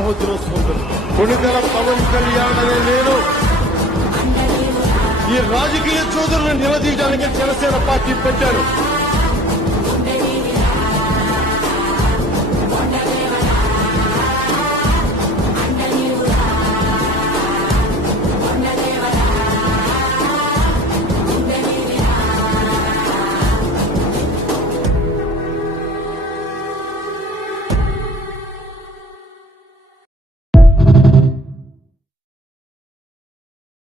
సహోదరు సోదరు, కొణిదెల పవన్ కళ్యాణ్ అనే నేను ఈ రాజకీయ చోదరులను నిలదీయడానికి జనసేన పార్టీ పెట్టాను.